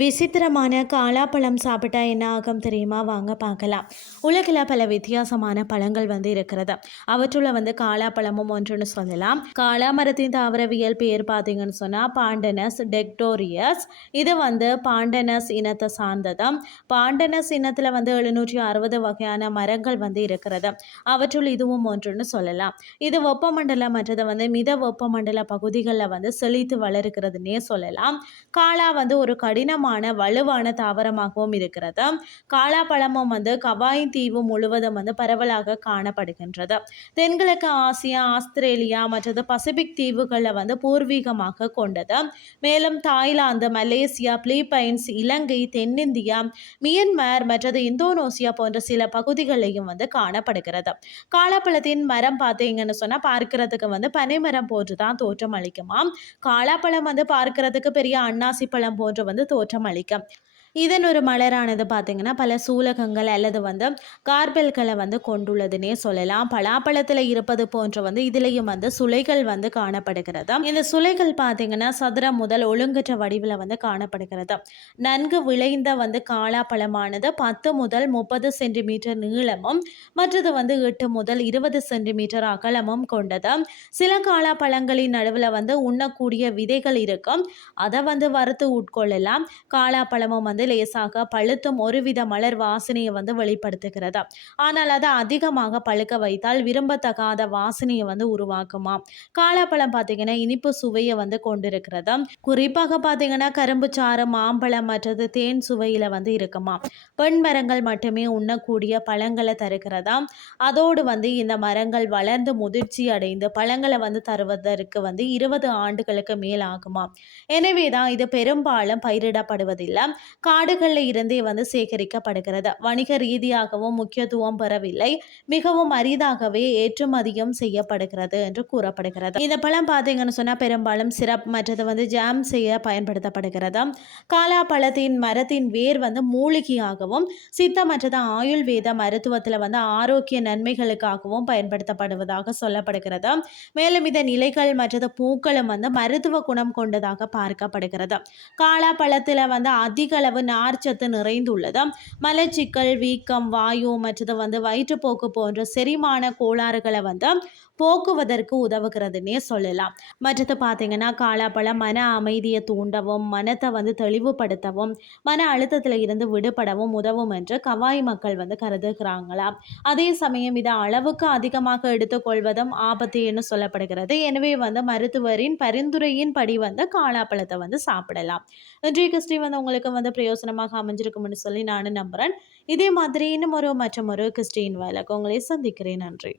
விசித்திரமான காலாப்பழம் சாப்பிட்டா என்ன ஆகும் தெரியுமா? வாங்க பார்க்கலாம். உலகில் பல வித்தியாசமான பழங்கள் வந்து இருக்கிறது. அவற்றுள்ள வந்து காலாப்பழமும் ஒன்றுன்னு சொல்லலாம். காலா மரத்தின் தாவரவியல் பேர் பார்த்தீங்கன்னு சொன்னால் பாண்டனஸ் டெக்டோரியஸ் இது வந்து பாண்டனஸ் இனத்தை சார்ந்ததும் பாண்டனஸ் இனத்தில் வந்து எழுநூற்றி அறுபது வகையான மரங்கள் வந்து இருக்கிறது. அவற்றுள் இதுவும் ஒன்றுன்னு சொல்லலாம். இது வெப்பமண்டலம் மற்றது வந்து மித வெப்பமண்டல பகுதிகளில் வந்து செழித்து வளர்க்கிறதுனே சொல்லலாம். காலா வந்து ஒரு கடினமான வலுவான தாவரமாகவும் இருக்கிறது. காலாப்பழமும் வந்து கவாயின் தீவு முழுவதும் வந்து பரவலாக காணப்படுகின்றது. தென்கிழக்கு ஆசியா ஆஸ்திரேலியா மற்றது பசிபிக் தீவுகளை வந்து பூர்வீகமாக கொண்டது. மேலும் தாய்லாந்து மலேசியா பிலிப்பைன்ஸ் இலங்கை தென்னிந்தியா மியன்மார் மற்றது இந்தோனேசியா போன்ற சில பகுதிகளையும் வந்து காணப்படுகிறது. காலாப்பழத்தின் மரம் பார்த்தீங்கன்னு சொன்னால் பார்க்கறதுக்கு வந்து பனைமரம் போன்று தான் தோற்றம் அளிக்குமாம். காலாப்பழம் வந்து பார்க்கறதுக்கு பெரிய அன்னாசி பழம் போன்று வந்து தோற்றம் വർഷം இதன் ஒரு மலரானது பார்த்திங்கன்னா பல சூலகங்கள் அல்லது வந்து கார்பெல்களை வந்து கொண்டுள்ளதுன்னே சொல்லலாம். பலாப்பழத்தில் இருப்பது போன்ற வந்து இதுலேயும் வந்து சுளைகள் வந்து காணப்படுகிறது. இந்த சுளைகள் பார்த்திங்கன்னா சதுரம் முதல் ஒழுங்கற்ற வடிவில் வந்து காணப்படுகிறது. நன்கு விளைந்த வந்து காளாப்பழமானது பத்து முதல் முப்பது சென்டிமீட்டர் நீளமும் மற்றது வந்து எட்டு முதல் இருபது சென்டிமீட்டர் அகலமும் கொண்டது. சில காளாப்பழங்களின் நடுவில் வந்து உண்ணக்கூடிய விதைகள் இருக்கும். அதை வந்து வறுத்து உட்கொள்ளலாம். காளாப்பழமும் வந்து லேசாக பழுத்தும் ஒருவித மலர் வாசனையை வந்து வெளிப்படுத்துகிறது? ஆனால் அதை அதிகமாக பழுக்க வைத்தால் விரும்பத்தகாத வாசனையை வந்து உருவாக்குமா? காலாப்பழம் பார்த்தீங்கன்னா இனிப்பு சுவையை வந்து கொண்டிருக்கிறது? குறிப்பாக பார்த்தீங்கன்னா கரும்பு சாறு மாம்பழம் மற்றது தேன் சுவையில் வந்து இருக்குமா? பெண் மரங்கள் மட்டுமே உண்ணக்கூடிய பழங்களை தருகிறதா? அதோடு வந்து இந்த மரங்கள் வளர்ந்து முதிர்ச்சி அடைந்து பழங்களை வந்து தருவதற்கு வந்து இருபது ஆண்டுகளுக்கு மேல் ஆகுமா? எனவே தான் இது பெரும்பாலும் பயிரிடப்படுவதில்லை. காடுகளில் இருந்தே வந்து சேகரிக்கப்படுகிறது. வணிக ரீதியாகவும் முக்கியத்துவம் பெறவில்லை. மிகவும் அரிதாகவே ஏற்றுமதியும் செய்யப்படுகிறது என்று கூறப்படுகிறது. இந்த பழம் பார்த்தீங்கன்னு சொன்னால் பெரும்பாலும் சிரப் மற்றது வந்து ஜாம் செய்ய பயன்படுத்தப்படுகிறது. காலா பழத்தின் மரத்தின் வேர் வந்து மூலிகையாகவும் சித்த மற்றது ஆயுள்வேத மருத்துவத்தில் வந்து ஆரோக்கிய நன்மைகளுக்காகவும் பயன்படுத்தப்படுவதாக சொல்லப்படுகிறது. மேலும் இதன் இலைகள் மற்றது பூக்களும் வந்து மருத்துவ குணம் கொண்டதாக பார்க்கப்படுகிறது. காலா பழத்தில் வந்து அதிக அளவு அளவு நார்ச்சத்து நிறைந்துள்ளது. மலச்சிக்கல் வீக்கம் வாயு மற்றது வந்து வயிற்றுப்போக்கு போன்ற செரிமான கோளாறுகளை வந்து போக்குவதற்கு உதவுகிறதுனே சொல்லலாம். மற்றது பார்த்தீங்கன்னா காலாப்பழம் மன அமைதியை தூண்டவும் மனத்தை வந்து தெளிவுபடுத்தவும் மன அழுத்தத்தில் இருந்து விடுபடவும் உதவும் என்று கவாய் மக்கள் வந்து கருதுகிறாங்களாம் அதே சமயம் இதை அளவுக்கு அதிகமாக எடுத்துக்கொள்வதும் ஆபத்து என்று சொல்லப்படுகிறது. எனவே வந்து மருத்துவரின் பரிந்துரையின் படி வந்து காலாப்பழத்தை வந்து சாப்பிடலாம். இன்றைய கிறிஸ்டி. வந்து உங்களுக்கு வந்து பிரயோசனமாக அமைஞ்சிருக்கும்னு சொல்லி நானும் நம்புகிறேன் இதே மாதிரி இன்னும் ஒரு மற்றும் ஒரு கிறிஸ்டின் வேலைக்கு உங்களை சந்திக்கிறேன். நன்றி.